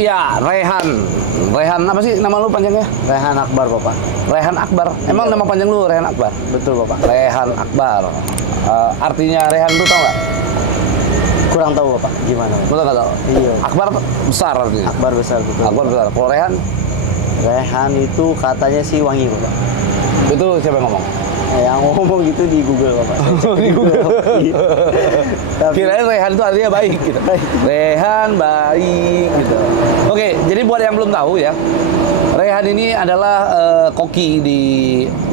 Iya, Rehan. Rehan apa sih nama lu panjangnya? Rehan Akbar, Bapak. Rehan Akbar. Emang nama panjang lu Rehan Akbar? Betul, Bapak. Rehan Akbar. Artinya Rehan tuh tau nggak? Kurang tahu, Bapak. Gimana? Lu nggak tahu? Iya. Akbar besar artinya. Akbar besar, betul. Akbar besar. Kalau Rehan Rehan itu katanya sih wangi, Bapak. itu siapa yang ngomong? Yang ngomong gitu di Google, Bapak. Saya cek di Google. Tapi Kirain Rehan itu artinya baik gitu. Rehan baik gitu. Oke, jadi buat yang belum tahu ya, Rehan ini adalah koki di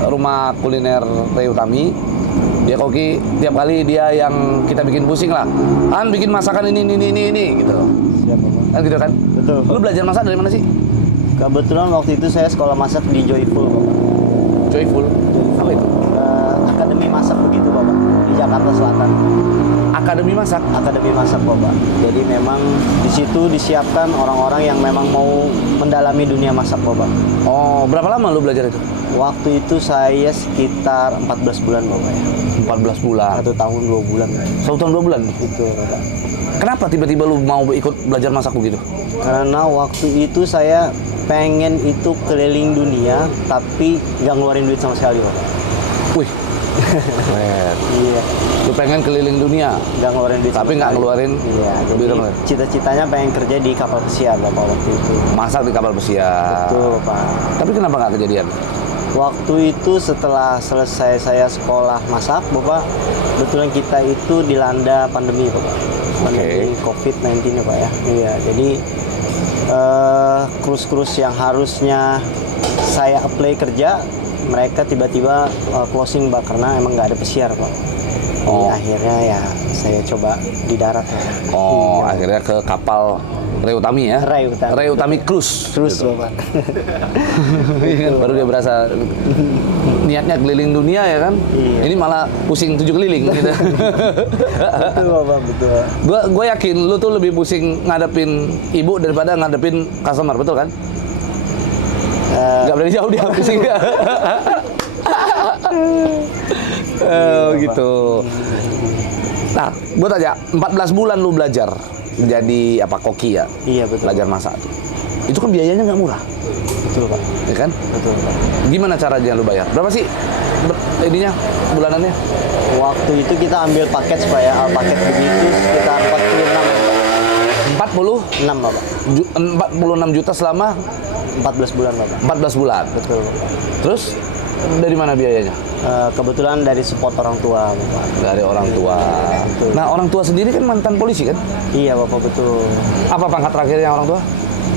rumah kuliner Rey Utami. Dia koki, tiap kali dia yang kita bikin pusing lah. Kan bikin masakan ini gitu. siap, Bapak. Kan gitu kan? Betul. Lu belajar masak dari mana sih? Kebetulan waktu itu saya sekolah masak di Joyful, Bapak. Joyful. Apa itu? Akademi masak begitu, Bapak. Di Jakarta Selatan. Akademi masak. Akademi masak, Bapak. Jadi memang di situ disiapkan orang-orang yang memang mau mendalami dunia masak, Bapak. Oh, berapa lama lu belajar itu? Waktu itu saya sekitar 14 bulan, Bapak ya. 14 bulan. 1 tahun 2 bulan. 1 tahun 2 bulan. Itu, Bapak. Kenapa tiba-tiba lu mau ikut belajar masak begitu? Karena waktu itu saya pengen itu keliling dunia, tapi nggak ngeluarin duit sama sekali, Bapak. Wih, keren. Iya, Lu pengen keliling dunia, nggak ngeluarin duit. tapi sama nggak sekali. ngeluarin Iya, duit jadi sama sekali. cita-citanya pengen kerja di kapal pesiar, Bapak, waktu itu. masak di kapal pesiar. Betul, Pak. Tapi kenapa nggak kejadian? Waktu itu setelah selesai saya sekolah masak, Bapak, kebetulan kita itu dilanda pandemi, Bapak. Pandemi COVID-19 ya, Pak ya. Iya, jadi krus-krus yang harusnya saya apply kerja, mereka tiba-tiba closing, Pak, karena emang nggak ada pesiar, Pak. Jadi Oh. akhirnya ya saya coba di darat, Pak. Oh, Iya. akhirnya ke kapal Rey Utami ya? Rey Utami. Rey Utami Cruise. Terus, Gitu. Bapak. Iya kan? Baru dia berasa niatnya keliling dunia ya kan? Iya. Ini malah pusing 7 keliling gitu. Betul, Bapak, betul. Gue yakin lu tuh lebih pusing ngadepin ibu daripada ngadepin customer, betul kan? Gak boleh jauh dia pusing. Gitu. Nah, gue tanya, 14 bulan lu belajar jadi apa koki ya? Iya, betul. Belajar masak tuh. Itu kan biayanya nggak murah, Betul, Pak. ya kan? Betul, Pak. Gimana caranya lu bayar? Berapa sih ininya bulanannya? Waktu itu kita ambil paket supaya paket begitu sekitar 46, Bapak. 46 Bapak. juta selama 14 bulan, Bapak. 14 bulan. Betul, Bapak. Terus dari mana biayanya? Kebetulan dari support orang tua, Bapak. Dari orang tua. Betul. Nah, orang tua sendiri kan mantan polisi kan? Iya, Bapak, betul. Apa pangkat terakhirnya orang tua?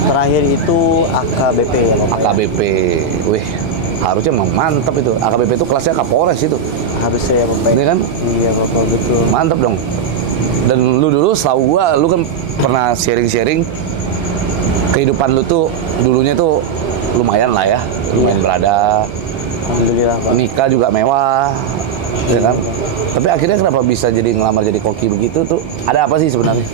Terakhir itu AKBP ya, Bapak. AKBP. Wih, harusnya mantap itu. AKBP itu kelasnya Kapolres itu. Harusnya ya, Bapak. Ini kan Iya, Bapak, betul. mantap dong. Dan lu dulu setahu gua, lu kan pernah sharing-sharing kehidupan lu tuh dulunya tuh lumayan lah ya. Lumayan berada. Alhamdulillah, Pak. Nikah juga mewah. Ya kan? Tapi akhirnya kenapa bisa jadi ngelamar jadi koki begitu tuh? Ada apa sih sebenarnya?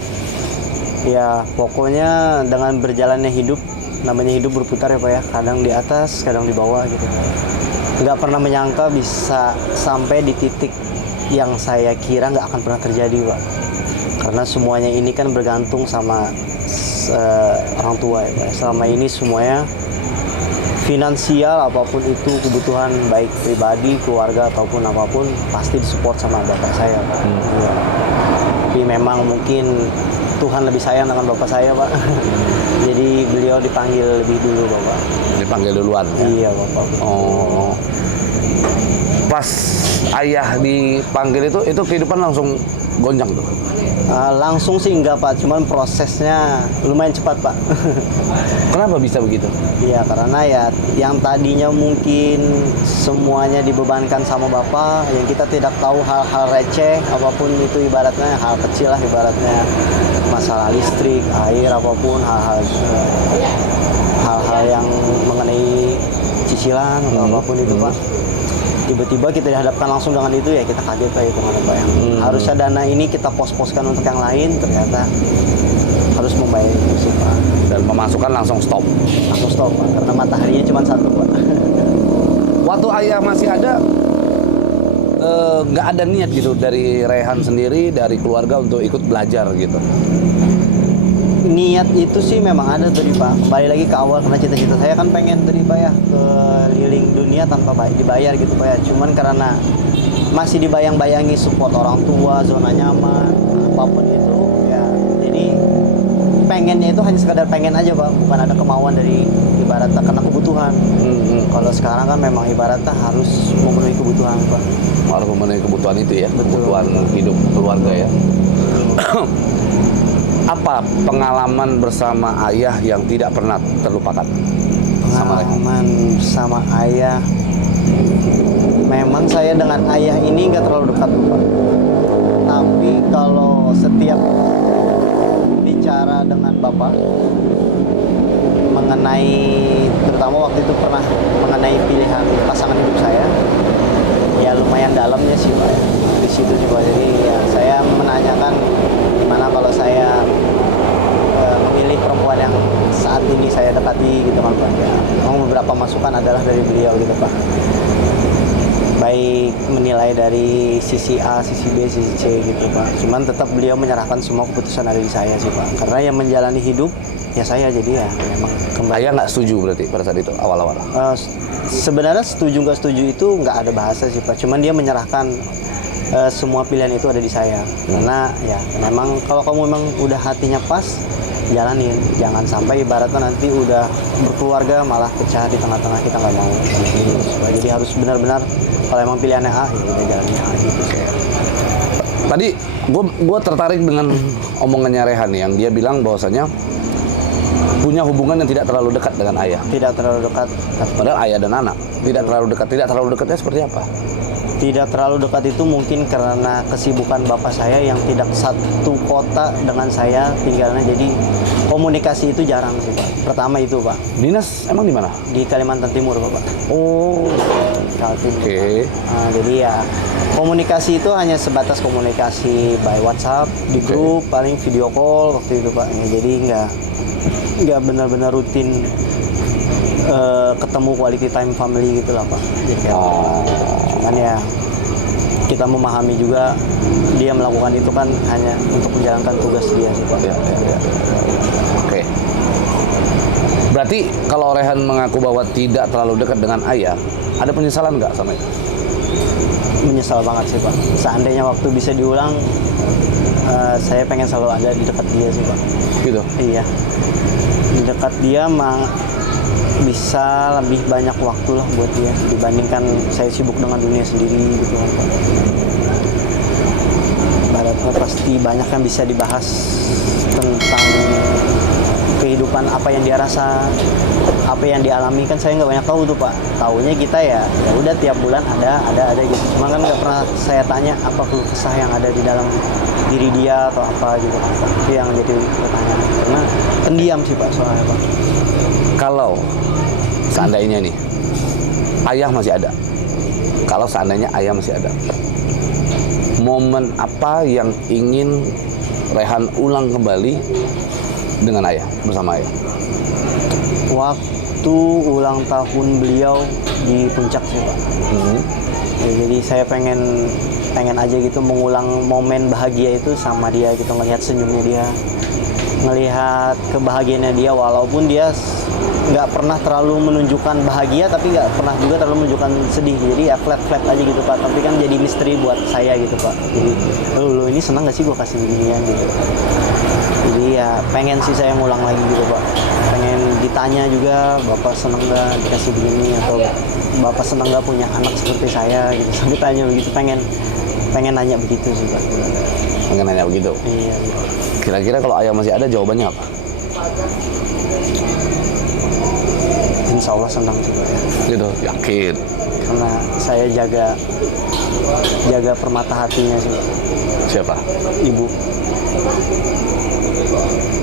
Ya, pokoknya dengan berjalannya hidup, namanya hidup berputar ya, Pak ya. Kadang di atas, kadang di bawah gitu. Nggak pernah menyangka bisa sampai di titik yang saya kira nggak akan pernah terjadi, Pak. Karena semuanya ini kan bergantung sama orang tua ya, Pak. Selama ini semuanya finansial apapun itu, kebutuhan baik pribadi, keluarga ataupun apapun pasti disupport sama bapak saya, Pak. Iya. Tapi memang mungkin Tuhan lebih sayang dengan bapak saya, Pak. Jadi beliau dipanggil lebih dulu, Bapak. Dipanggil duluan. Ya? Iya, Bapak. Oh. Pas ayah dipanggil itu kehidupan langsung gonjang tuh. Langsung sih enggak, Pak. Cuman prosesnya lumayan cepat, Pak. Kenapa bisa begitu? Iya, karena ya yang tadinya mungkin semuanya dibebankan sama bapak, yang kita tidak tahu hal-hal receh, apapun itu ibaratnya hal kecil lah, ibaratnya masalah listrik, air, apapun hal-hal yang mengenai cicilan atau apapun itu, Pak. Tiba-tiba kita dihadapkan langsung dengan itu, ya kita kaget, Pak, itu Pak ya. Harusnya dana ini kita pos-poskan untuk yang lain, ternyata harus membayar itu sih, Pak. Dan pemasukan langsung stop. Langsung stop, Pak, karena mataharinya cuma satu, Pak. Waktu ayah masih ada, nggak ada niat gitu dari Rehan sendiri, dari keluarga untuk ikut belajar gitu. niat itu sih memang ada tadi Pak. Kembali lagi ke awal, karena cita-cita saya kan pengen tadi Pak ya keliling dunia tanpa dibayar gitu Pak ya. Cuman karena masih dibayang-bayangi support orang tua, zona nyaman, apapun itu ya. Jadi pengennya itu hanya sekadar pengen aja Pak, bukan ada kemauan dari ibaratnya karena kebutuhan. Kalau sekarang kan memang ibaratnya harus memenuhi kebutuhan Pak. Harus memenuhi kebutuhan itu ya, Betul. kebutuhan hidup keluarga ya. Apa pengalaman bersama ayah yang tidak pernah terlupakan? Pengalaman sama ayah, memang saya dengan ayah ini nggak terlalu dekat Pak. Tapi kalau setiap bicara dengan bapak mengenai, terutama waktu itu pernah mengenai pilihan pasangan hidup saya, ya lumayan dalamnya sih Pak di situ juga. Jadi ya saya menanyakan gimana kalau saya memilih perempuan yang saat ini saya dekati gitu kan Pak. Ya, memang beberapa masukan adalah dari beliau gitu Pak. Baik menilai dari sisi A, sisi B, sisi C gitu Pak. Cuman tetap beliau menyerahkan semua keputusan ada di saya sih Pak. Karena yang menjalani hidup ya saya, jadi ya memang kembali. Ayah nggak setuju berarti pada saat itu awal-awal? Sebenarnya setuju nggak setuju itu nggak ada bahasa sih Pak. Cuman dia menyerahkan semua pilihan itu ada di saya. Karena ya memang kalau kamu memang udah hatinya pas, jalanin. Jangan sampai ibaratnya nanti udah berkeluarga malah pecah di tengah-tengah, kita nggak mau. Jadi harus benar-benar kalau emang pilihannya A, ya udah jalanin A gitu. Tadi gue tertarik dengan omongannya Rehan yang dia bilang bahwasanya punya hubungan yang tidak terlalu dekat dengan ayah. Tidak terlalu dekat. Padahal ayah dan anak tidak terlalu dekat. Tidak terlalu dekatnya seperti apa? Tidak terlalu dekat itu mungkin karena kesibukan bapak saya yang tidak satu kota dengan saya tinggalnya, jadi komunikasi itu jarang sih Pak. Pertama itu Pak. Dinas emang di mana? Di Kalimantan Timur Pak. Oh, Kaltim. oke. Nah, jadi ya komunikasi itu hanya sebatas komunikasi by WhatsApp, di grup, paling video call waktu itu Pak. Ya, jadi nggak benar-benar rutin ketemu quality time family gitu lah Pak. Jadi, cuman ya kita memahami juga dia melakukan itu kan hanya untuk menjalankan tugas dia sih Pak. Ya. Oke. Berarti kalau Rehan mengaku bahwa tidak terlalu dekat dengan ayah, ada penyesalan nggak sama itu? Menyesal banget sih Pak. Seandainya waktu bisa diulang, saya pengen selalu ada di dekat dia sih Pak. Gitu. Iya. Di dekat dia bisa lebih banyak waktu lah buat dia dibandingkan saya sibuk dengan dunia sendiri gitu kan Pak. Baratnya pasti banyak yang bisa dibahas tentang kehidupan, apa yang dia rasa, apa yang dialami, kan saya nggak banyak tahu tuh Pak. Taunya kita ya udah tiap bulan ada gitu. Cuma kan nggak pernah saya tanya apa keluh kesah yang ada di dalam diri dia atau apa gitu kan Pak. Itu yang jadi pertanyaan. Karena pendiam sih Pak soalnya Pak. Kalau seandainya nih ayah masih ada, kalau seandainya ayah masih ada, momen apa yang ingin Rehan ulang kembali dengan ayah, bersama ayah? Waktu ulang tahun beliau di puncak sih Pak. Ya, jadi saya pengen aja gitu mengulang momen bahagia itu sama dia gitu, ngelihat senyumnya dia, ngelihat kebahagiaannya dia, walaupun dia nggak pernah terlalu menunjukkan bahagia tapi nggak pernah juga terlalu menunjukkan sedih, jadi ya flat aja gitu Pak. Tapi kan jadi misteri buat saya gitu Pak. Jadi lo ini senang nggak sih gue kasih beginian gitu. Jadi ya pengen sih saya ngulang lagi gitu Pak. Pengen ditanya juga, bapak senang nggak dikasih begini, atau bapak senang nggak punya anak seperti saya gitu. Sampai tanya begitu, pengen nanya begitu sih Pak. Pengen nanya begitu? Iya. Kira-kira kalau ayah masih ada jawabannya apa? Insya Allah senang sih Pak. Gitu, yakin? Karena saya jaga permata hatinya sih Pak. Siapa? Ibu.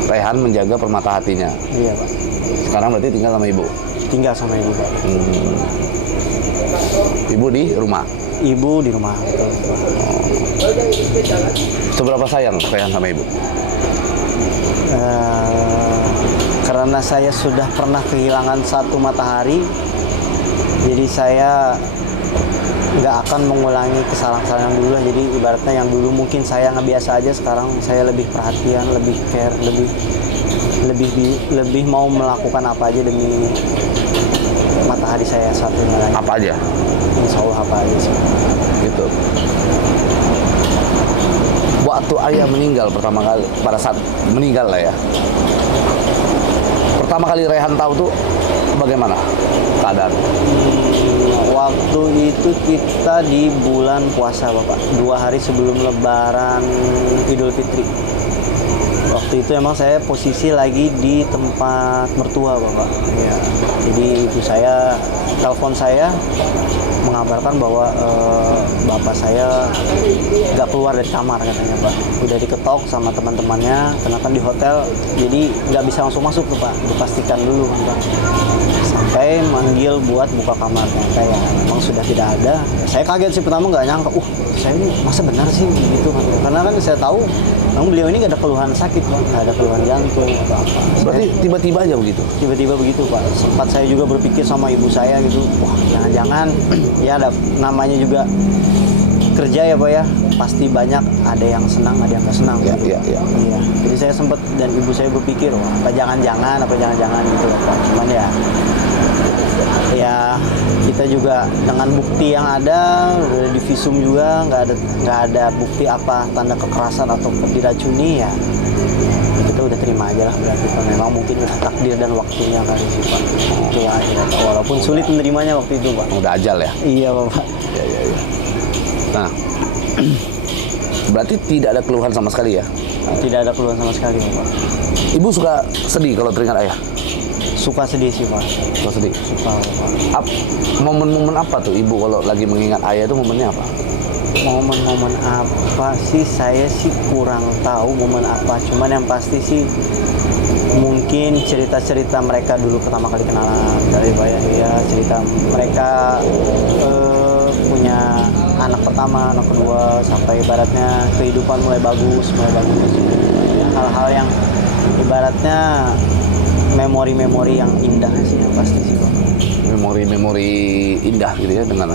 Rehan menjaga permata hatinya. Iya Pak. Sekarang berarti tinggal sama ibu? Tinggal sama ibu Pak. Ibu di rumah? Ibu di rumah, betul Pak. Seberapa sayang Rehan sama ibu? Karena saya sudah pernah kehilangan satu matahari, jadi saya nggak akan mengulangi kesalahan-kesalahan yang dulu lah. Jadi ibaratnya yang dulu mungkin saya nggak biasa aja, sekarang saya lebih perhatian, lebih care, lebih lebih mau melakukan apa aja demi matahari saya satunya lagi. Apa aja? Insya Allah apa aja sih. Gitu. Waktu ayah meninggal pertama kali, pada saat meninggal lah ya, pertama kali Rehan tahu tuh bagaimana keadaan? Waktu itu kita di bulan puasa Bapak, 2 hari sebelum Lebaran Idul Fitri. Waktu itu emang saya posisi lagi di tempat mertua Bapak. Ya. Jadi ibu saya telepon saya mengabarkan bahwa bapak saya nggak keluar dari kamar katanya Pak. Udah diketok sama teman-temannya, karena kan di hotel, jadi nggak bisa langsung masuk tuh Pak. Dipastikan dulu kan Pak. Sampai manggil buat buka kamarnya, kayak memang sudah tidak ada. Saya kaget sih pertama, nggak nyangka, saya ini masa benar sih gitu kan. Karena kan saya tahu memang beliau ini nggak ada keluhan sakit Pak, nggak ada keluhan jantung atau apa. Berarti tiba-tiba aja begitu? Tiba-tiba begitu Pak. Sempat saya juga berpikir sama ibu saya gitu, wah jangan-jangan ya ada namanya juga kerja ya Pak ya, pasti banyak ada yang senang ada yang nggak senang Ya, gitu. ya. Iya. Jadi saya sempat dan ibu saya berpikir, wah apa jangan-jangan gitu loh Pak. Cuman ya kita juga dengan bukti yang ada, udah di visum juga nggak ada bukti apa tanda kekerasan atau diracuni, ya kita udah terima aja lah. Berarti kan memang mungkin udah takdir dan waktunya kan sih Pak. Itulah akhirnya Pak. Walaupun sulit menerimanya waktu itu Pak. Udah ajal ya? Iya Bapak. Ya. Nah, berarti tidak ada keluhan sama sekali ya? Tidak ada keluhan sama sekali Bapak. Ibu suka sedih kalau teringat ayah? Suka sedih sih Pak. Suka sedih? Suka Pak. Momen-momen apa tuh ibu kalau lagi mengingat ayah itu momennya apa? Momen-momen apa sih, saya sih kurang tahu momen apa. Cuman yang pasti sih mungkin cerita-cerita mereka dulu pertama kali kenalan dari Bayah ya, cerita mereka punya anak pertama, anak kedua, sampai ibaratnya kehidupan mulai bagus. Ya, hal-hal yang ibaratnya memori-memori yang indah sih yang pasti sih Pak. Memori-memori indah gitu ya dengan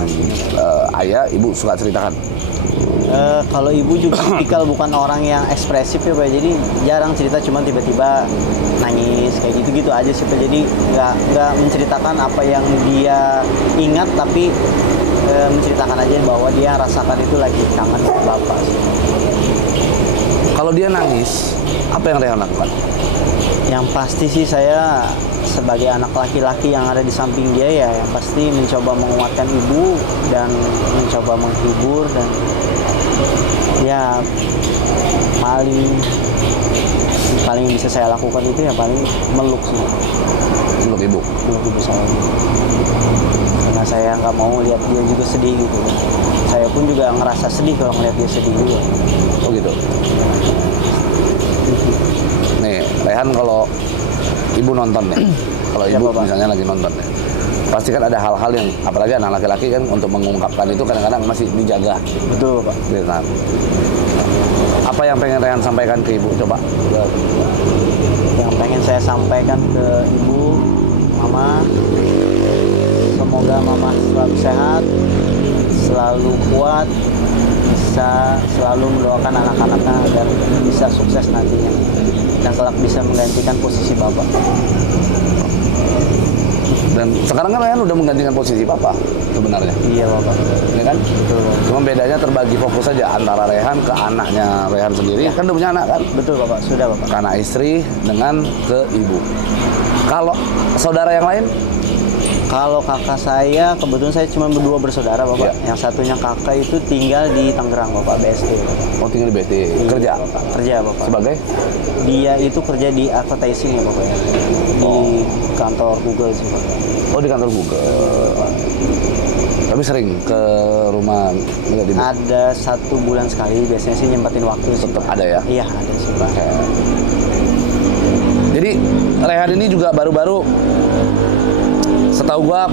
ayah, ibu suka ceritakan? Kalau ibu juga tipikal bukan orang yang ekspresif ya Pak, jadi jarang cerita, cuma tiba-tiba nangis kayak gitu-gitu aja sih Pak. Jadi nggak menceritakan apa yang dia ingat, tapi menceritakan aja bahwa dia rasakan itu lagi kangen sama bapak sih. Kalau dia nangis, apa yang Rehan lakukan? Yang pasti sih saya sebagai anak laki-laki yang ada di samping dia ya, yang pasti mencoba menguatkan ibu dan mencoba menghibur, dan ya paling bisa saya lakukan itu ya paling meluk sih. Meluk ibu saya, karena saya nggak mau lihat dia juga sedih gitu. Saya pun juga ngerasa sedih kalau ngeliat dia sedih juga. Oh gitu. Nih Rehan, kalau ibu nonton ya, kalau Ya, ibu Bapak. misalnya lagi nonton ya, pasti kan ada hal-hal yang, apalagi anak laki-laki kan, untuk mengungkapkan itu kadang-kadang masih dijaga. Betul Pak. Gitu kan. Apa yang pengen Rehan sampaikan ke ibu? Coba. Yang pengen saya sampaikan ke ibu, mama, semoga mama selalu sehat, selalu kuat, bisa selalu mendoakan anak-anaknya agar bisa sukses nantinya, dan kelak bisa menggantikan posisi bapak. Dan sekarang kan Rehan udah menggantikan posisi papa sebenarnya. Iya bapak. Ini kan? Betul. Cuma bedanya terbagi fokus saja antara Rehan ke anaknya Rehan sendiri. Kan udah punya anak kan? Betul bapak, sudah bapak. Ke anak istri dengan ke ibu. Kalau saudara yang lain? Kalau kakak saya, kebetulan saya cuma berdua bersaudara bapak. Iya. Yang satunya kakak itu tinggal di Tangerang bapak, BSD. Oh, tinggal di BSD. Kerja? Bapak. Kerja bapak. Sebagai? Dia itu kerja di advertising ya bapak ya. Di kantor Google sih bapak. Oh, di kantor Google. Tapi sering ke rumah ngeliat ibu? Ada 1 bulan sekali, biasanya sih nyempetin waktu sih. Tetap ada ya? Iya ada sih Pak. Oke. Jadi Rehan ini juga baru-baru, setahu gua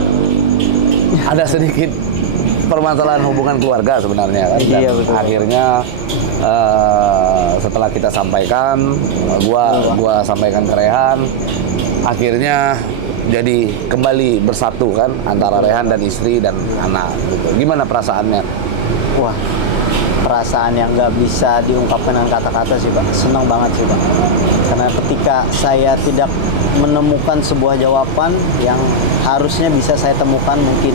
ada sedikit permasalahan hubungan keluarga sebenarnya kan. Dan Iya, betul. akhirnya setelah kita sampaikan, gua sampaikan ke Rehan, akhirnya jadi kembali bersatu kan antara Rehan dan istri dan anak gitu. Gimana perasaannya? Wah, perasaan yang nggak bisa diungkapkan dengan kata-kata sih Pak. Senang banget sih Pak. Karena ketika saya tidak menemukan sebuah jawaban yang harusnya bisa saya temukan, mungkin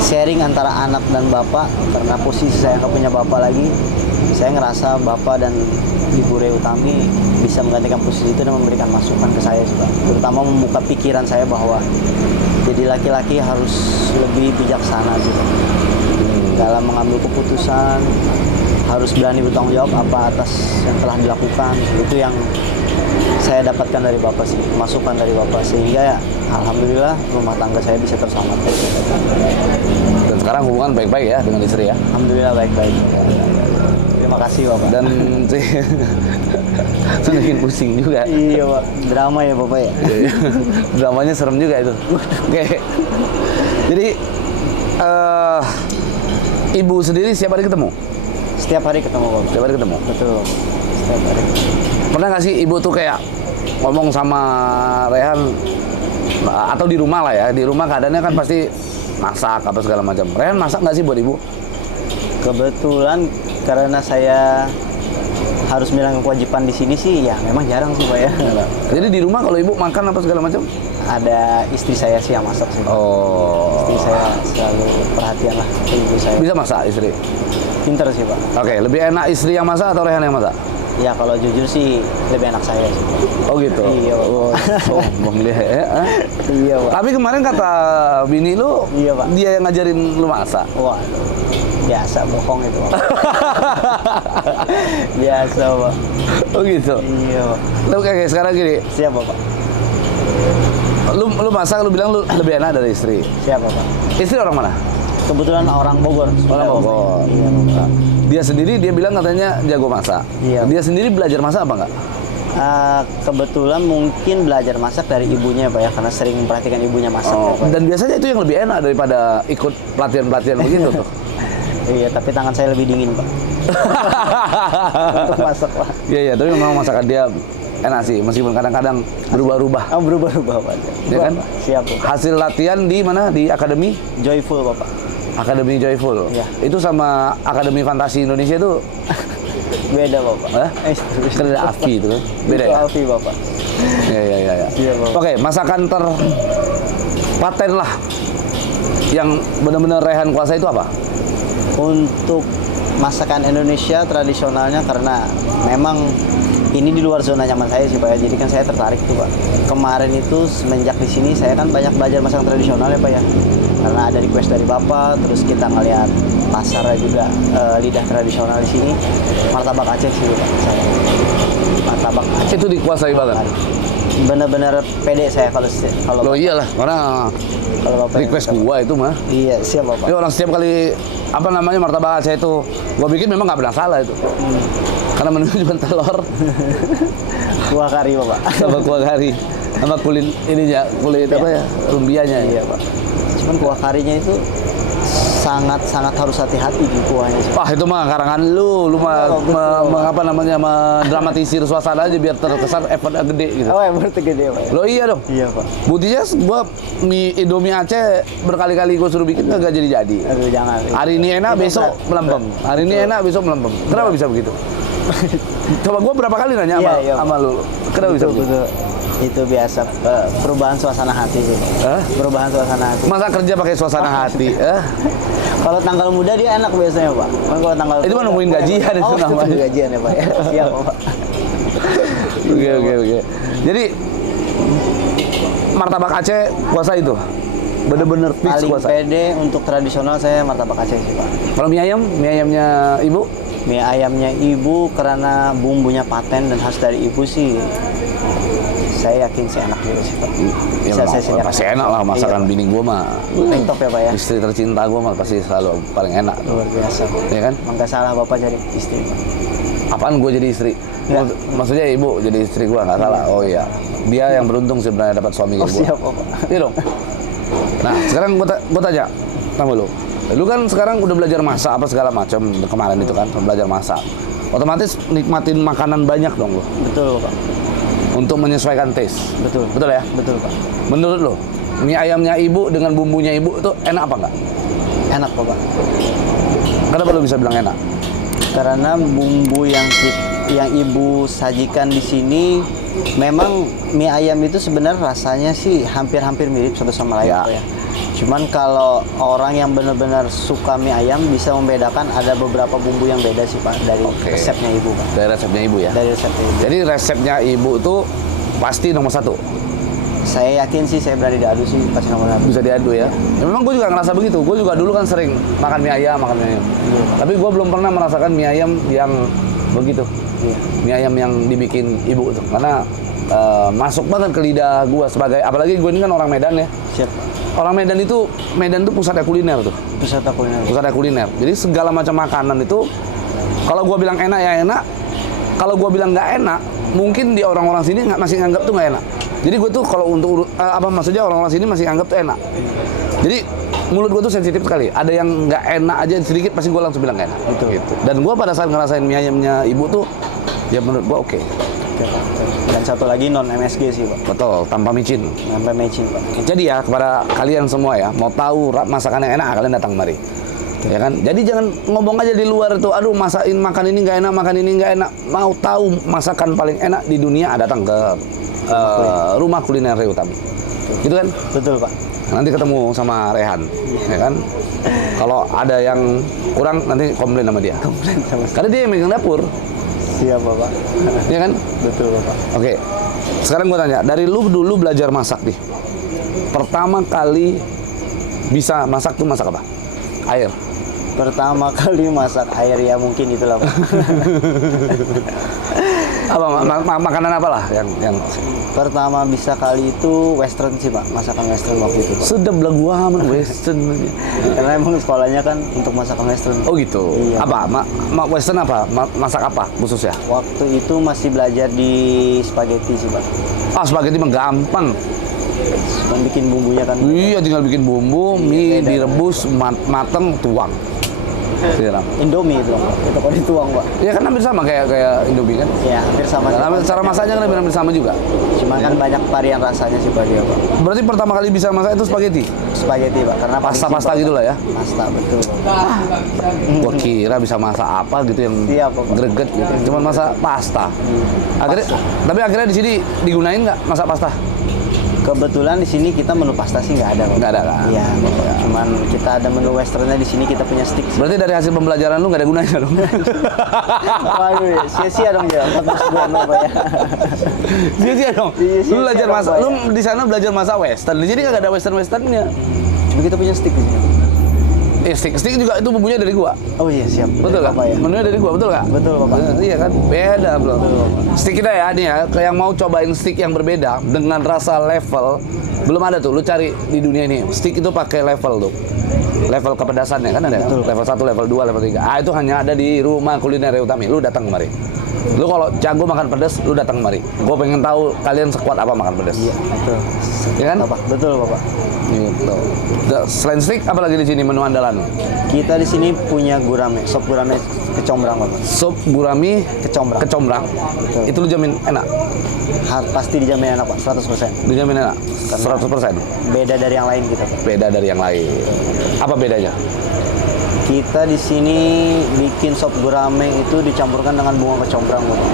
sharing antara anak dan bapak, karena posisi saya nggak punya bapak lagi, saya ngerasa bapak dan Ibu Rey Utami bisa menggantikan posisi itu dan memberikan masukan ke saya sih Pak. Terutama membuka pikiran saya bahwa jadi laki-laki harus lebih bijaksana sih Pak. Dalam mengambil keputusan, harus berani bertanggung jawab apa atas yang telah dilakukan. Itu yang saya dapatkan dari Bapak sih, masukan dari Bapak, sehingga ya alhamdulillah rumah tangga saya bisa terselamatkan. Dan sekarang hubungan baik-baik ya dengan istri ya. Alhamdulillah baik-baik. Terima kasih Bapak. Dan itu bikin pusing juga. Iya Pak, drama ya Bapak ya. Dramanya serem juga itu. Oke. Jadi ibu sendiri setiap hari ketemu? Setiap hari ketemu Bapak. Setiap hari ketemu? Betul Bapak. Setiap hari. Pernah nggak sih ibu tuh kayak ngomong sama Rehan, atau di rumah lah ya, di rumah keadaannya kan pasti masak apa segala macam. Rehan masak nggak sih buat ibu? Kebetulan karena saya harus bilang kewajiban di sini sih, ya memang jarang sih Pak ya. Jadi di rumah kalau ibu makan apa segala macam? Ada istri saya sih yang masak sih Pak. Oh. Istri saya selalu perhatian lah ke ibu saya. Bisa masak istri? Pinter sih Pak. Oke, lebih enak istri yang masak atau Rehan yang masak? Ya kalau jujur sih lebih enak saya sih. Oh gitu? Iya Pak. Oh, sombong dia ya. Iya Pak. Tapi kemarin kata bini lu, Iya, Pak. dia yang ngajarin lu masak. Wah, biasa bohong itu Pak. Biasa Pak. Oh gitu? Iya Pak. Lu kayak sekarang gini, Siapa Pak? lu masak, lu bilang lu lebih enak dari istri. Siapa Pak? Istri orang mana? Kebetulan orang Bogor. Orang Bogor. Iya Pak. Dia sendiri dia bilang katanya jago masak. Iya. Dia sendiri belajar masak apa enggak? Kebetulan mungkin belajar masak dari ibunya Pak ya, karena sering memperhatikan ibunya masak. Oh, ya, Pak. dan biasanya itu yang lebih enak daripada ikut pelatihan-pelatihan begitu tuh. Iya, tapi tangan saya lebih dingin Pak. Untuk masak Pak. Iya iya, tapi memang masakan dia enak sih, meskipun kadang-kadang berubah-ubah. Oh, berubah-ubah Pak. Ya kan? Siap Pak. Hasil latihan di mana? Di Akademi? Joyful Bapak. Akademi Joyful. Iya. Itu sama Akademi Fantasi Indonesia itu Beda Bapak. Hah? Kan ada AFI itu kan? Beda Itu ya? Alfi Bapak. Iya iya iya. Iya Bapak. Oke, masakan terpaten lah yang benar-benar Rehan kuasa itu apa? Untuk masakan Indonesia tradisionalnya, karena memang ini di luar zona nyaman saya sih Pak ya. Jadi kan saya tertarik tuh Pak. Kemarin itu semenjak di sini saya kan banyak belajar masakan tradisional ya Pak ya. Karena ada request dari Bapak, terus kita ngeliat pasarnya juga lidah tradisional di sini. Martabak Aceh sih Pak. Martabak Aceh. Itu dikuasai banget. Bener-bener pede saya kalau Loh iyalah, karena kalau Bapak request gua itu mah. Iya, siap Bapak. Jadi orang setiap kali apa namanya martabak Aceh itu gua bikin memang nggak pernah salah itu. Karena menunya cuma telur Kuah kari Bapak. sama kuah kari sama kulit ininya, kulit Iya. apa ya, lumbianya. Iya Pak. Cuman kuah karinya itu sangat harus hati-hati di kuahnya sih. Wah itu mah karangan lu apa namanya mendramatisir suasana aja biar terkesan effortnya gede gitu. Oh, yang berarti gede Pak. Lo iya dong. Iya Pak. Buktinya gua mie Indomie Aceh berkali-kali gua suruh bikin nggak jadi-jadi. Aduh jangan. Hari ini enak, Itu besok berat. melempem. Hari ini enak, besok melempem. Kenapa bisa begitu? Coba gua berapa kali nanya Iya, sama lu. Kenapa bisa begitu? Betul. Itu biasa perubahan suasana hati sih. Hah? Perubahan suasana hati. Masa kerja pakai suasana hati? Kalau tanggal muda dia enak biasanya Pak. Kan kalau tanggal Itu mah tua, nungguin gajian itu itu namanya. nungguin gajian ya Pak. Siap Pak. Oke. Jadi martabak Aceh kuasa itu? Bener-bener fix Paling kuasa? pede untuk tradisional saya martabak Aceh sih Pak. Kalau mie ayam? Mie ayamnya ibu? Mie ayamnya ibu karena bumbunya paten dan khas dari ibu sih. Saya yakin sih enak juga sih Pak. Ya Bisa saya sediakan. pasti enak lah masakan Iya, bini gua mah. Paling top ya Pak ya. Istri tercinta gua mah pasti selalu paling enak. Luar biasa Pak. Ya kan? Emang gak salah Bapak jadi istri Pak. Apaan gua jadi istri? Enggak. Maksudnya ibu jadi istri gua nggak salah. Oh iya. Dia yang beruntung sebenarnya dapat suami Oh kayak gua. siap Bapak. Iya dong. Nah, sekarang gua tanya sama lu. Lu kan sekarang udah belajar masak apa segala macam kemarin itu kan, belajar masak. Otomatis nikmatin makanan banyak dong lu Betul Pak. untuk menyesuaikan taste. Betul. Betul ya? Betul Pak. Menurut lu, mie ayamnya ibu dengan bumbunya ibu itu enak apa enggak? Enak Bapak. Kenapa lu bisa bilang enak? Karena bumbu yang ibu sajikan di sini memang mie ayam itu sebenarnya rasanya sih hampir-hampir mirip satu sama lain Ya. Pak, ya. Cuman kalau orang yang benar-benar suka mie ayam bisa membedakan ada beberapa bumbu yang beda sih Pak dari Oke. resepnya ibu Pak. Dari resepnya ibu ya. Dari resepnya ibu. Jadi resepnya ibu tuh pasti nomor 1. Saya yakin sih saya berani diadu sih pasti nomor satu. Bisa diadu ya. Memang gue juga ngerasa begitu. Gue juga dulu kan sering makan mie ayam. Tapi gue belum pernah merasakan mie ayam yang begitu. Iya. Mie ayam yang dibikin ibu tuh. Karena masuk banget ke lidah gue sebagai, apalagi gue ini kan orang Medan ya. Siap. Orang Medan tuh pusatnya kuliner tuh. Peserta kuliner. Pusatnya kuliner. Jadi segala macam makanan itu, kalau gue bilang enak ya enak. Kalau gue bilang nggak enak, mungkin di orang-orang sini masih nganggap tuh nggak enak. Jadi gue tuh kalau untuk maksudnya orang-orang sini masih anggap tuh enak. Jadi mulut gue tuh sensitif sekali. Ada yang nggak enak aja sedikit pasti gue langsung bilang nggak enak. Betul. Gitu. Dan gue pada saat ngerasain mie ayamnya ibu tuh, ya menurut gue oke. Oke, Pak. Dan satu lagi non MSG sih Pak. Betul, tanpa micin. Sampai matching Pak. Jadi ya kepada kalian semua ya, mau tahu masakan yang enak kalian datang mari. Ya kan? Jadi jangan ngomong aja di luar tuh, aduh masakin makan ini nggak enak, makan ini nggak enak. Mau tahu masakan paling enak di dunia, datang ke rumah kuliner Ray Utami. Gitu kan? Betul Pak. Nanti ketemu sama Rehan, ya kan? Kalau ada yang kurang nanti komplain sama dia. Komplain sama Karena dia yang megang dapur, siap Bapak. ya kan? Betul Bapak. Oke. Sekarang gua tanya, dari lu dulu belajar masak nih. Pertama kali bisa masak tuh masak apa? Air. Pertama kali masak air ya mungkin itulah Pak. Apa makanan apalah yang Pertama bisa kali itu western sih Pak, masakan western waktu itu Pak. sedap lagu aman western. Karena emang sekolahnya kan untuk masakan western. Oh gitu. Iya. Apa? Western apa? Masak apa khususnya? Waktu itu masih belajar di spaghetti sih Pak. Ah, spaghetti mah gampang. Cuma bikin bumbunya kan. Iya, tinggal bikin bumbu, mie beda. direbus, mateng, tuang. Siram. Indomie itu Pak. Itu kalau dituang Pak. Ya kan hampir sama kayak Indomie kan. Ya hampir sama sih, Pak. Cara masaknya kan hampir sama juga. Cuma kan banyak varian rasanya sih Pak dia Pak. Berarti pertama kali bisa masak itu spaghetti. Spaghetti Pak, karena paling Pasta-pasta simpel, gitu lah ya. Pasta betul Pak. Gua kira bisa masak apa gitu yang Siap, Pak. greget gitu. Cuman masak pasta. Tapi akhirnya di sini digunain nggak masak pasta? Kebetulan di sini kita menu pasta sih nggak ada Pak. Nggak ada kan? Iya, Bapak. Cuman kita ada menu westernnya di sini, kita punya stick. Berarti dari hasil pembelajaran lu nggak ada gunanya dong? Waduh, ya, sia-sia dong ya 14 bulan Bapak ya. Sia-sia dong. Iya, Lu sia-sia belajar dong, masak, Pak, lu ya. di sana belajar masak western. Di sini nggak ada westernnya. Cuma kita punya stick di sini. Stick juga itu bumbunya dari gua. Oh iya, siap. Betul nggak? Bapak ya. Menunya dari gua, betul nggak? Betul, Bapak. Iya kan? Beda bro. Stick kita ya, nih ya. Yang mau cobain stick yang berbeda dengan rasa level, belum ada tuh. Lu cari di dunia ini. Stick itu pakai level tuh. Level kepedasannya kan ada. Betul. Level 1, level 2, level 3. Ah itu hanya ada di rumah kuliner Ray Utami. Lu datang kemari. Lu kalau jago makan pedas, lu datang kemari. Gua pengen tahu kalian sekuat apa makan pedas. Iya, betul. Iya kan? Bapak, betul Bapak. Gitu. Selain stick, apa lagi di sini menu andalan? Kita di sini punya gurame, sop gurame kecombrang Bapak. Sup gurami Kecombrang. Betul. Itu lu jamin enak? Pasti dijamin enak Pak, 100%. Dijamin enak? 100%? Beda dari yang lain kita Pak. Beda dari yang lain. Apa bedanya? Kita di sini bikin sop gurame itu dicampurkan dengan bunga kecombrang Bapak.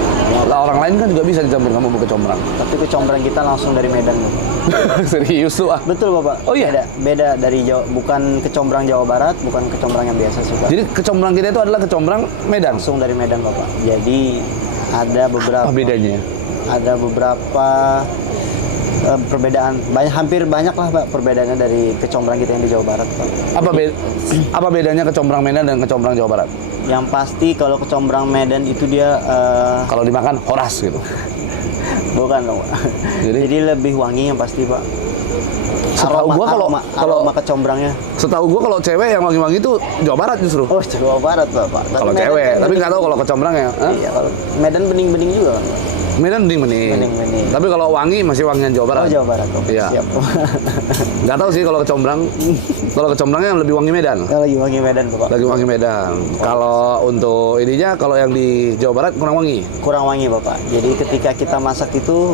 Lah orang lain kan juga bisa dicampur sama bumbu kecombrang. Tapi kecombrang kita langsung dari Medan Bapak. Serius tuh ah. Betul Bapak. Oh, iya? Beda dari Jawa, bukan kecombrang Jawa Barat, bukan kecombrang yang biasa sih Pak. Jadi kecombrang kita itu adalah kecombrang Medan. Langsung dari Medan Bapak. Jadi ada beberapa Apa bedanya? ada beberapa perbedaan, hampir banyak lah Pak perbedaannya dari kecombrang kita yang di Jawa Barat Pak. Apa bedanya kecombrang Medan dan kecombrang Jawa Barat? Yang pasti kalau kecombrang Medan itu dia Kalau dimakan horas gitu. bukan dong Pak. Jadi? Jadi lebih wangi yang pasti Pak. Setahu gua aroma kecombrangnya. Setahu gua kalau cewek yang wangi-wangi itu Jawa Barat justru. Oh, Jawa Barat Bapak. Tapi Kalau Medan cewek, kan tapi nggak tahu kalau kecombrang ya. Hah? Iya, kalau Medan bening-bening juga kan Pak. Medan bening. Bening. Tapi kalau wangi masih wangian Jawa Barat. Oh, Jawa Barat Bapak. Iya. Siap. Nggak tahu sih kalau kecombrang. Kalau kecombrangnya yang lebih wangi Medan. Yang lagi wangi Medan Bapak. Lagi wangi Medan. Kalau untuk ininya, kalau yang di Jawa Barat kurang wangi. Kurang wangi Bapak. Jadi ketika kita masak itu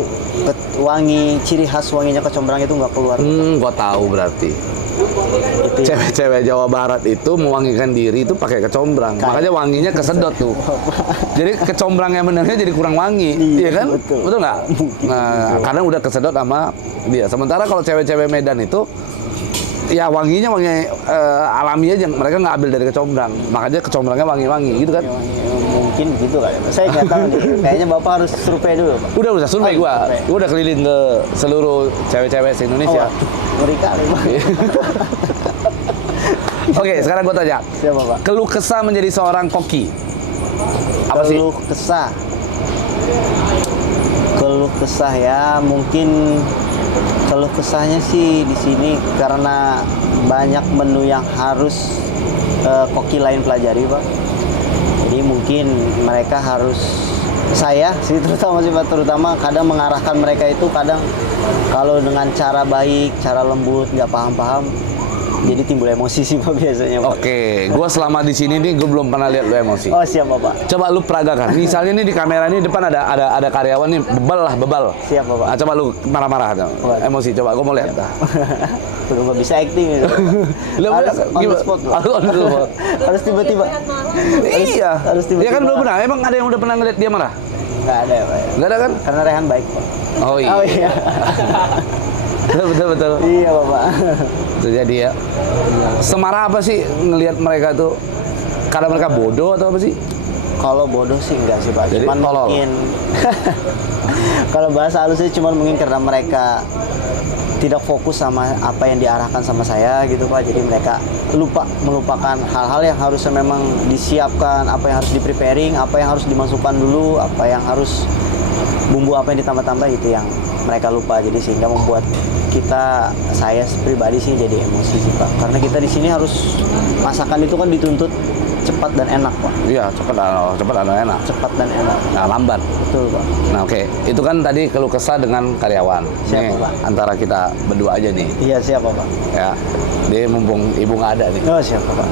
wangi, ciri khas wanginya kecombrang itu nggak keluar. Gua tahu berarti. Itu ya. Cewek-cewek Jawa Barat itu mewangikan diri itu pakai kecombrang. Makanya wanginya kesedot tuh. Jadi kecombrang yang benernya jadi kurang wangi, iya kan? Betul nggak? Nah, karena udah kesedot sama dia. Sementara kalau cewek-cewek Medan itu ya wanginya wangi alami aja, mereka nggak ambil dari kecombrang. Makanya kecombrangnya wangi-wangi gitu kan? Mungkin begitu lah. Saya nggak tahu nih. Kayaknya Bapak harus survei dulu, Pak. Udah survei gua. Gua udah keliling ke seluruh cewek-cewek se-Indonesia. Ngeri kali, Pak. Oke, sekarang gua tanya. Siapa, Pak? Keluh kesah menjadi seorang koki. Apa sih? Keluh kesah. Keluh kesah ya, mungkin keluh kesahnya sih di sini karena banyak menu yang harus koki lain pelajari, Pak. Jadi mungkin mereka harus, saya sih terutama sih Pak, terutama kadang mengarahkan mereka itu kadang kalau dengan cara baik, cara lembut, nggak paham-paham, jadi timbul emosi sih Pak biasanya, Pak. Oke, gua selama di sini nih gua belum pernah lihat lu emosi. Oh siap Bapak. Coba lu peragakan. Misalnya nih di kamera ini depan ada karyawan nih bebal. Siap Bapak. Nah, coba lu marah-marah emosi. Coba gua mau lihat. Belum nggak bisa acting gitu. Harus on the spot, Pak. Harus tiba-tiba. Iya. Harus tiba-tiba. Ya kan belum pernah. Emang ada yang udah pernah ngeliat dia marah? Nggak ada ya Pak. Nggak ada kan? Karena Rehan baik Pak. Oh iya. Oh iya. betul. Iya Bapak. Itu jadi ya. Semarah apa sih ngelihat mereka tuh? Karena mereka bodoh atau apa sih? Kalau bodoh sih enggak sih Pak. Jadi Cuman tolol. mungkin kalau bahasa halusnya cuman mungkin karena mereka tidak fokus sama apa yang diarahkan sama saya gitu Pak. Jadi mereka melupakan hal-hal yang harusnya memang disiapkan, apa yang harus di-preparing, apa yang harus dimasukkan dulu, apa yang harus bumbu apa yang ditambah-tambah itu yang mereka lupa. Jadi sehingga membuat saya pribadi sih jadi emosi sih Pak. Karena kita di sini harus masakan itu kan dituntut cepat dan enak Pak. Iya, cepat dan enak. Cepat dan enak. Nah, lambat. Betul Pak. Nah, oke. Itu kan tadi keluh kesah dengan karyawan. Siapa, Nih, Pak? antara kita berdua aja nih. Iya siapa Pak? Ya. Dia mumpung ibu nggak ada nih. Oh siapa Pak?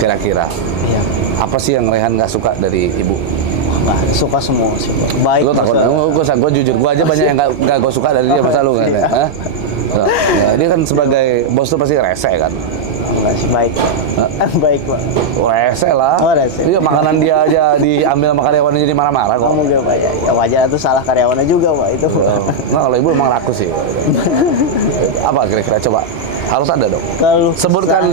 Kira-kira Iya. apa sih yang Rehan nggak suka dari ibu? Nah, suka semua sih Pak. Baik. Lu takut? Gue jujur, gue aja banyak yang nggak gue suka dari dia, masa lu kan? Hah? Ya, dia kan sebagai bos tuh pasti rese kan? Enggak sih, baik. Baik Pak. Rese lah. Oh, rese. Iya, makanan dia aja diambil sama karyawannya jadi marah-marah kok. Kamu gak Pak ya? Ya wajar itu salah karyawannya juga Pak itu. Nah, kalau ibu emang rakus sih. Apa kira-kira coba? Harus ada dong. Kalau Sebutkan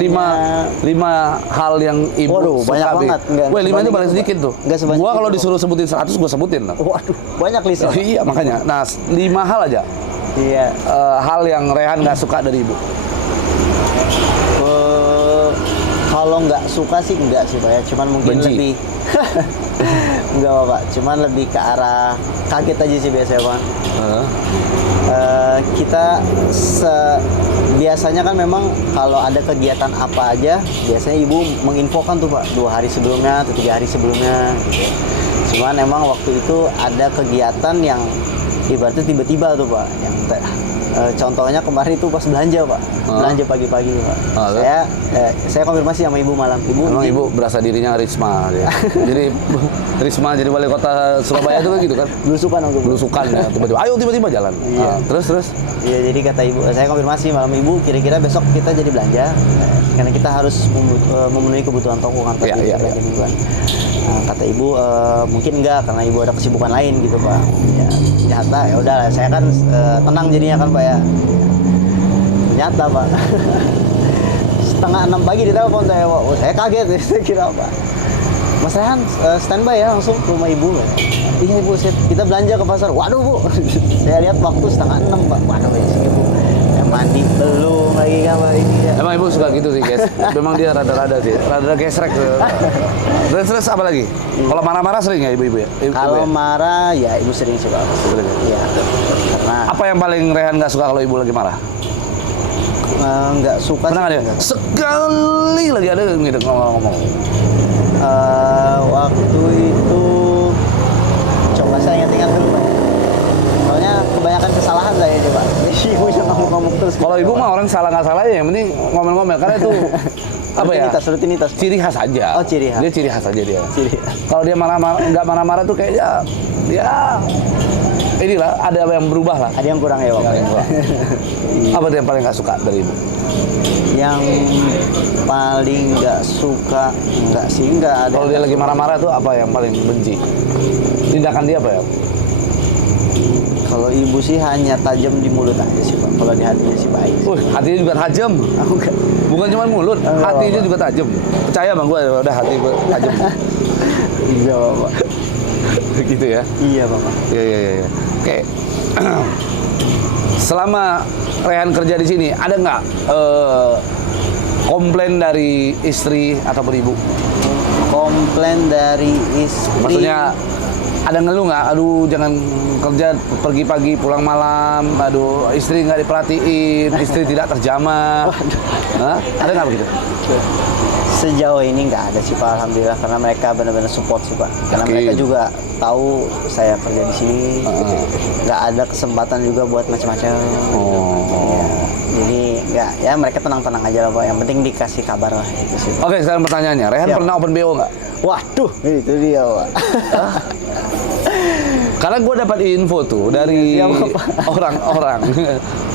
lima hal yang ibu Waduh, suka. banyak banget. Nggak Wah, 5 itu sebanyak paling itu, sedikit Pak. tuh. Nggak sebanyak Gua kalau itu, disuruh sebutin 100, gua sebutin. Waduh, banyak list. Oh, iya, makanya. Nah, 5 hal aja. Iya. Hal yang Rehan nggak suka dari ibu. Kalau nggak suka sih enggak sih Pak ya. Cuman mungkin Benci. lebih enggak Pak. Cuman lebih ke arah kaget aja sih biasanya Pak. Kita biasanya kan memang kalau ada kegiatan apa aja biasanya ibu menginfokan tuh Pak 2 hari sebelumnya atau 3 hari sebelumnya gitu. Cuman emang waktu itu ada kegiatan yang ibaratnya tiba-tiba tuh Pak yang contohnya kemarin itu pas belanja Pak, belanja pagi-pagi Pak. Saya konfirmasi sama ibu malam. Emang ibu berasa dirinya Risma ya. Jadi Risma jadi wali kota Surabaya itu kan gitu kan? Belusukan aku. Belusukan ya, tiba-tiba jalan. Iya. Terus? Iya, jadi kata ibu, saya konfirmasi malam ibu, kira-kira besok kita jadi belanja, karena kita harus memenuhi kebutuhan toko kan tadi. Iya. Nah, kata ibu mungkin enggak karena ibu ada kesibukan lain gitu Pak. Ya, ternyata ya udah saya kan tenang jadinya kan Pak ya. Ternyata Pak. 5:30 pagi ditelepon saya Pak. Oh, saya kaget, saya kira apa. Mas Rehan standby ya langsung ke rumah ibu. Iya ibu, kita belanja ke pasar. Waduh Bu, saya lihat waktu 5:30 Pak. Waduh ya sih ibu. Mandi belum lagi kabar ini ya. Emang ibu suka gitu sih guys. Memang dia rada-rada sih, rada gesrek. Terus apa lagi? Kalau marah-marah sering ya ibu-ibu ya? Kalau marah ya ibu sering sih Pak. Iya. Karena apa yang paling Rehan nggak suka kalau ibu lagi marah? nggak suka. Pernah nggak dia? Sekali lagi ada gitu ngomong-ngomong. Waktu itu coba saya ingat-ingat dulu Pak. Soalnya kebanyakan kesalahan saya ini Pak. Jadi ibu yang ngomong-ngomong terus. Kalau ibu mah orang salah nggak salah ya, yang penting ngomel-ngomel karena itu apa ya? Rutinitas. Ciri khas aja. Oh, ciri khas. Dia ciri khas aja dia. Ciri khas. Kalau dia marah-marah nggak marah-marah tuh kayak ya inilah ada yang berubah lah. Ada yang kurang ya Bapak. Yang kurang. Apa tuh yang paling nggak suka dari ibu? Yang paling nggak suka, nggak sih, nggak ada. Kalau dia lagi marah-marah tuh apa yang paling benci? Tindakan dia apa ya? Kalau ibu sih hanya tajam di mulut aja sih Pak. Kalau di hatinya sih baik. Hatinya juga tajam. Aku nggak. Bukan cuma mulut, hatinya juga tajam. Percaya bang gue, udah hati gue tajam. Iya Bapak. Gitu ya? Iya Bapak. Iya. Oke. Selama Rehan kerja di sini, ada nggak komplain dari istri ataupun ibu? Komplain dari istri. Maksudnya ada ngeluh nggak? Aduh, jangan kerja pergi pagi pulang malam. Aduh, istri nggak diperhatiin, istri tidak terjamah. Hah? Ada nggak begitu? Sejauh ini nggak ada sih Pak, alhamdulillah, karena mereka benar-benar support sih Pak. Karena Oke. mereka juga tahu saya kerja di sini, nggak ada kesempatan juga buat macam-macam. Oh. Ya, jadi nggak, ya mereka tenang-tenang aja lah Pak. Yang penting dikasih kabar lah itu sih Pak. Oke, sekarang pertanyaannya, Rehan Siap. pernah open BO nggak? Waduh, itu dia Pak. Karena gue dapat info tuh dari Siapa, Pak? orang-orang,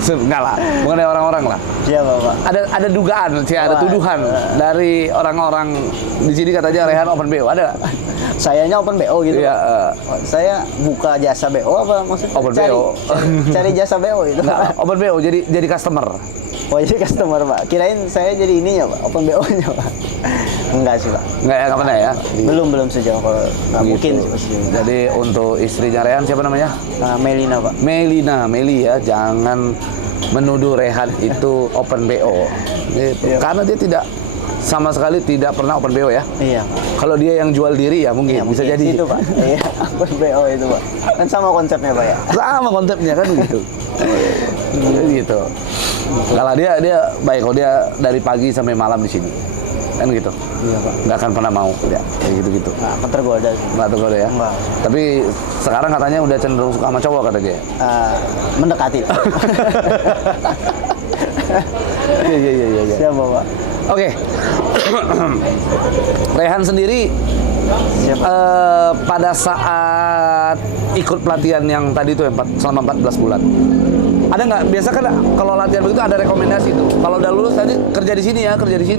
enggak lah, bukan dari orang-orang lah. Siapa Pak? Ada dugaan sih, ada tuduhan dari orang-orang di sini katanya Rehan open BO, ada nggak? Sayanya open BO gitu Iya, Pak. Saya buka jasa BO apa maksudnya? Open cari, BO. cari jasa BO itu. Nggak, open BO jadi customer. Oh jadi customer Pak. Kirain saya jadi ininya Pak, open BO-nya Pak. Enggak sih Pak. Nggak pernah ya? Belum sejauh kalau nggak Gitu. mungkin sih pasti. Jadi untuk istrinya Rehan siapa namanya? Melina Pak. Meli ya, jangan menuduh Rehan itu open BO. Gitu. Karena dia tidak sama sekali tidak pernah open BO ya. Iya Pak. Kalau dia yang jual diri ya mungkin bisa Mungkin jadi. itu Pak. Iya, open BO itu Pak. Kan sama konsepnya Pak ya. Sama konsepnya kan gitu. Gitu. Kalau dia baik, kalau dia dari pagi sampai malam di sini. Kan gitu. Iya Pak. Nggak akan pernah mau ya, kayak gitu-gitu. Nggak akan tergoda sih. Nggak tahu ya. Enggak. Tapi sekarang katanya udah cenderung suka sama cowok kata dia. Mendekati. Iya. Siapa Pak? Oke. Rehan sendiri Siapa? pada saat ikut pelatihan yang tadi itu selama 14 bulan. Ada nggak? Biasa kan kalau latihan begitu ada rekomendasi tuh. Kalau udah lulus tadi kerja di sini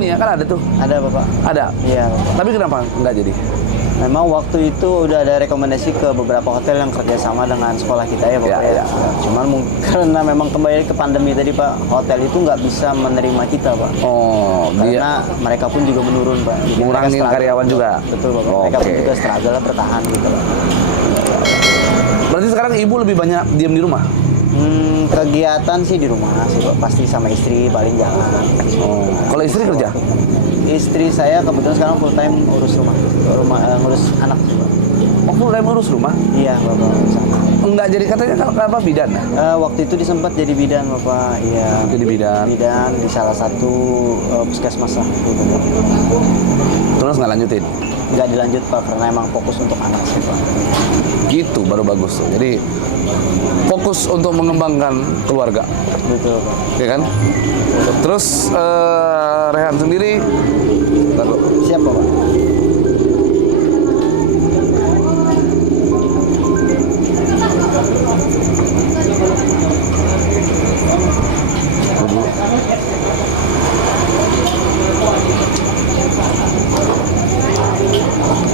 ya, kan ada tuh. Ada Bapak. Ada. Iya Bapak. Tapi kenapa nggak jadi? Memang waktu itu udah ada rekomendasi ke beberapa hotel yang kerjasama dengan sekolah kita ya Pak. Ya. Cuman karena memang kembali ke pandemi tadi Pak, hotel itu nggak bisa menerima kita Pak. Oh, dia Karena mereka pun juga menurun Pak. Jadi mereka ngurangin struggle. karyawan juga. Betul Bapak. Mereka pun Oke. juga struggle lah, bertahan gitu Pak. Berarti sekarang ibu lebih banyak diam di rumah? Kegiatan sih di rumah sih Pak. Pasti sama istri paling jalan. Oh. Kalau istri kerja? Istri saya kebetulan sekarang full time urus rumah, ngurus anak sih Pak. Oh, full time urus rumah? Iya Bapak. Sama. Enggak jadi katanya apa bidan? Waktu itu disempat jadi bidan Bapak, iya. Jadi bidan. Bidan di salah satu puskesmas lah. Gitu. Terus nggak lanjutin? Nggak dilanjut Pak, karena emang fokus untuk anak sih Pak. Gitu baru bagus tuh. Jadi fokus untuk mengembangkan keluarga, Betul Pak. ya kan? Terus Rehan sendiri, Siapa Pak?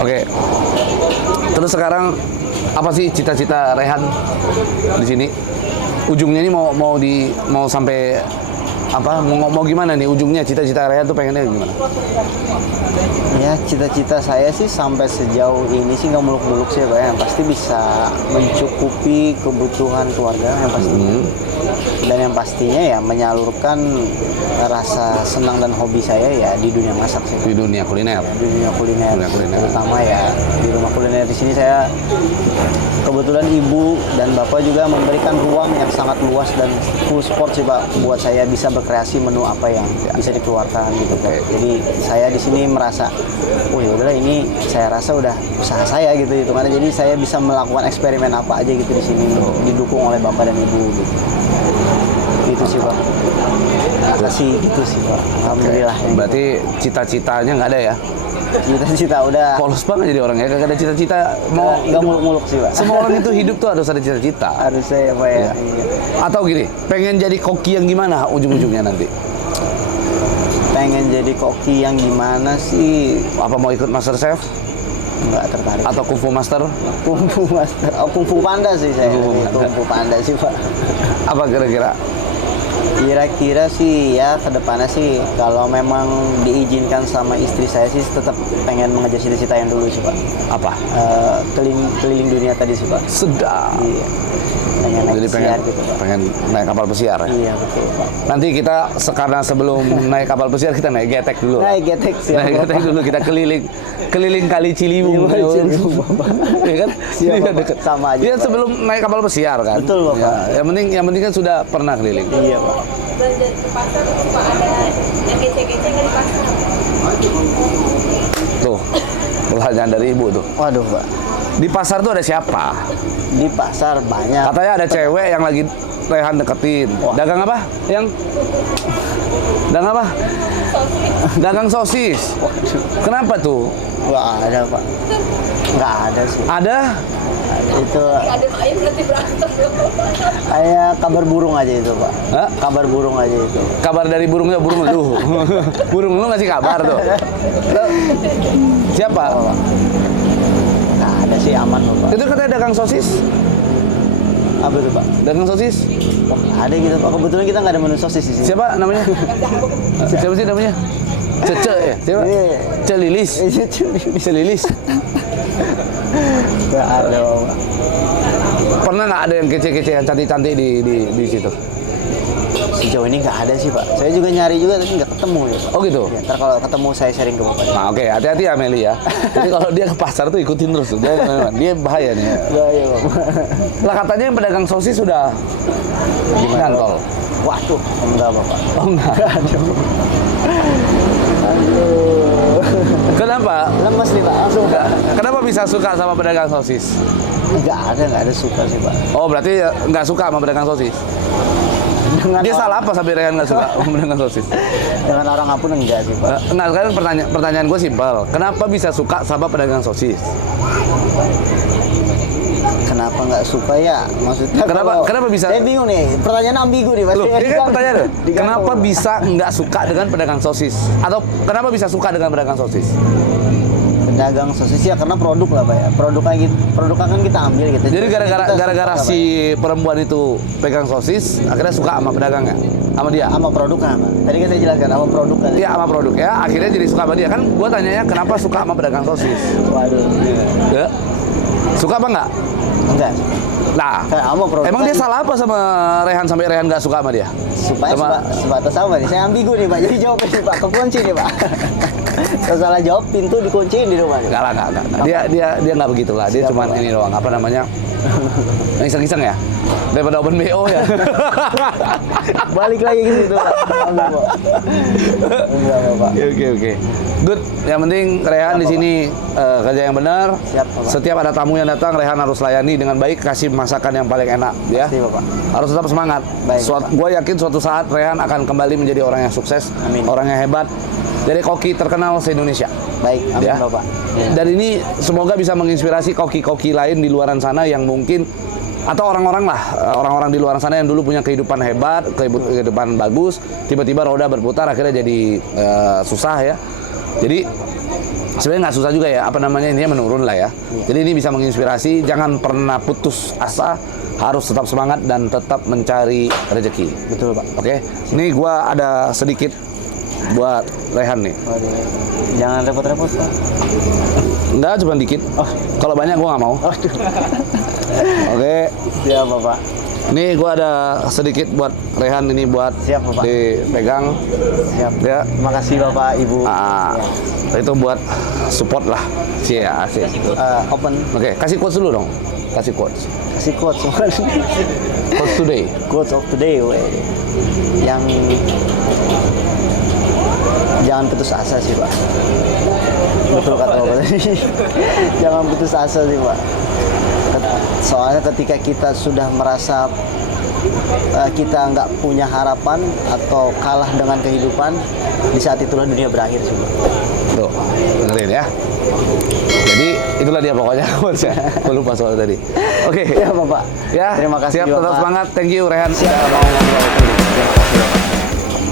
oke. Terus sekarang apa sih cita-cita Rehan di sini? Ujungnya ini mau sampai apa? Mau gimana nih ujungnya? Cita-cita Rehan tuh pengennya gimana? Ya cita-cita saya sih sampai sejauh ini sih nggak muluk-muluk sih Pak. Yang pasti bisa mencukupi kebutuhan keluarga yang pasti. Dan yang pastinya ya menyalurkan rasa senang dan hobi saya ya di dunia masak sih. Di dunia kuliner. Di dunia kuliner, Dunia kuliner. terutama ya di rumah kuliner di sini saya kebetulan ibu dan bapak juga memberikan ruang yang sangat luas dan full support sih Pak buat saya bisa berkreasi menu apa yang bisa dikeluarkan gitu Pak. Jadi saya di sini merasa oh ya udahlah ini saya rasa udah usaha saya gitu karena jadi saya bisa melakukan eksperimen apa aja gitu di sini didukung oleh bapak dan ibu gitu. Gitu sih Pak. Makasih gitu sih Pak. Alhamdulillah. Berarti cita-citanya nggak ada ya? Cita-cita udah Polos banget jadi orangnya, kagak ada cita-cita mau nggak muluk-muluk sih Pak. semua orang itu hidup tuh harus ada cita-cita. Harusnya ya Pak ya. Iya. Iya. Atau gini, pengen jadi koki yang gimana ujung-ujungnya nanti? Pengen jadi koki yang gimana sih? Apa mau ikut Master Chef Nggak tertarik. atau Kung Fu Master? Kung Fu Master. Oh, Kung Fu Panda sih saya. Kung Fu Panda. Kung Fu Panda sih Pak. Apa kira-kira? Kira-kira sih ya kedepannya sih kalau memang diizinkan sama istri saya sih tetap pengen mengejar cita-cita yang dulu sih Pak. Apa? Keliling dunia tadi sih Pak. Sedap. Iya. Pengen naik Jadi pengen pesiar gitu Pak. pengen naik kapal pesiar ya? Iya betul Pak. Nanti kita karena sebelum naik kapal pesiar kita naik getek dulu. Naik getek sih. Naik getek dulu kita keliling kali Ciliwung. Iya, Ciliwung, Bapak. Iya kan? Siap, Iya, Bapak. deket. Sama aja, Iya Pak. sebelum naik kapal pesiar kan. Betul, Bapak. Ya, yang penting kan sudah pernah keliling. Iya Pak. Belanja di pasar suka ada yang kece-kece nggak di pasar? Tuh, pertanyaan dari ibu tuh. Waduh Pak. Di pasar tuh ada siapa? Di pasar banyak. Katanya ada cewek yang lagi Rehan deketin. Wah. Dagang apa? Dagang apa? Dagang sosis. Kenapa tuh? Nggak ada Pak. Nggak ada sih. Ada? Itu Ada ayam berarti berantem. kayak kabar burung aja itu Pak. Hah? Kabar burung aja itu. Kabar dari burungnya burung lu. Burung lu ngasih kabar tuh. Lu, siapa? Nggak ada sih, aman loh Pak. Itu katanya dagang sosis. Apa tuh Pak? Dagang sosis. Wah, ada gitu Pak. Kebetulan kita nggak ada menu sosis di sini. Siapa namanya? Siapa sih namanya? Cece ya? Siapa? Iya. Celilis. Celilis. Nggak ada Pak. Pernah nggak ada yang kece-kece yang cantik-cantik di situ? Sejauh ini nggak ada sih Pak. Saya juga nyari juga tapi nggak ketemu ya Pak. Oh gitu. Ya, ntar kalau ketemu saya sharing ke Bapak. Nah oke, hati-hati ya Meli ya. Jadi kalau dia ke pasar tuh ikutin terus tuh. Dia bahaya nih. Bahaya Bapak. Lah katanya yang pedagang sosis sudah nyantol. Waduh, enggak Bapak. Oh enggak. Aduh. Kenapa? Lemes nih Pak, langsung Pak. Kenapa bisa suka sama pedagang sosis? Nggak ada suka sih Pak. Oh berarti nggak suka sama pedagang sosis? Dengan Dia orang- salah apa sampai Rehan nggak suka sama pedagang sosis? Dengan orang apun enggak sih Pak. Nah sekarang pertanyaan gue simpel. Kenapa bisa suka sama pedagang sosis? Kenapa nggak suka ya? Maksudnya Kenapa bisa- Saya bingung nih, pertanyaan ambigu nih Pak. Loh, ini kan pertanyaan loh. Diganggu. Kenapa bisa nggak suka dengan pedagang sosis? Atau kenapa bisa suka dengan pedagang sosis? Pedagang sosis ya karena produk lah Pak ya. Produk kan kita ambil gitu. Jadi Kita gara-gara suka, Pak. si perempuan itu pegang sosis, akhirnya suka sama pedagangnya, sama dia. Sama produknya Pak. Tadi kan saya jelaskan sama produknya. Iya sama produk ya, akhirnya jadi suka sama dia kan. Gua tanyanya kenapa suka sama pedagang sosis? Waduh. Ya. Suka apa nggak? Enggak. Nah, Kayak sama produk. emang dia salah apa sama Rehan sampai Rehan nggak suka sama dia? Supaya Sama- sebatas sama nih. Saya ambigu nih Pak. Jadi jawabnya nih Pak. Kekunci nih Pak. Kalau salah jawab pintu dikunciin di rumah nih. Nggak lah, nggak. Dia nggak begitulah. Dia Siapa, cuma Pak? ini doang. Apa namanya? Iseng-iseng ya. Daripada open BO ya. Balik lagi ke situ Pak. Ambil, Pak. Enggak Pak. Oke. Good. Yang penting Rehan di sini kerja yang benar. Siap, Bapak. Setiap ada tamu yang datang, Rehan harus layani dengan baik, kasih masakan yang paling enak, ya. Pasti, Bapak. Harus tetap semangat. Baik, Gue yakin suatu saat Rehan akan kembali menjadi orang yang sukses, Amin. orang yang hebat, jadi koki terkenal se-Indonesia. Baik, amin Ya. Bapak. Dan ini semoga bisa menginspirasi koki-koki lain di luaran sana yang mungkin atau orang-orang lah, orang-orang di luar sana yang dulu punya kehidupan hebat, kehidupan bagus, tiba-tiba roda berputar akhirnya jadi susah ya. Jadi sebenarnya nggak susah juga ya, apa namanya ini menurun lah ya. Jadi ini bisa menginspirasi, jangan pernah putus asa, harus tetap semangat dan tetap mencari rezeki. Betul Pak. Oke, ini gua ada sedikit buat Rehan nih. Waduh. Jangan repot-repot Pak. Enggak, cuma dikit. Oh. Kalau banyak gua nggak mau. Aduh. Oke, Siap Bapak. ini gua ada sedikit buat Rehan ini buat Siap, Bapak. dipegang Siap. ya. Terima kasih Bapak, Ibu. Itu buat support lah. Cia, asik. Open. Oke, kasih quotes dulu dong. Kasih quotes. Kasih quotes. Quotes today. Quotes of today, we. Yang jangan putus asa sih Pak. Betul kata Bapak tadi. Jangan putus asa sih Pak. Soalnya ketika kita sudah merasa kita nggak punya harapan atau kalah dengan kehidupan, di saat itulah dunia berakhir sih, Bang. Tuh, dengerin ya. Jadi itulah dia pokoknya. Gue lupa soal tadi. Oke. Ya, Bapak. Ya. Terima kasih Siap, juga, tetap Pak. semangat. Thank you Rehan. Siap, Bang. Terima kasih.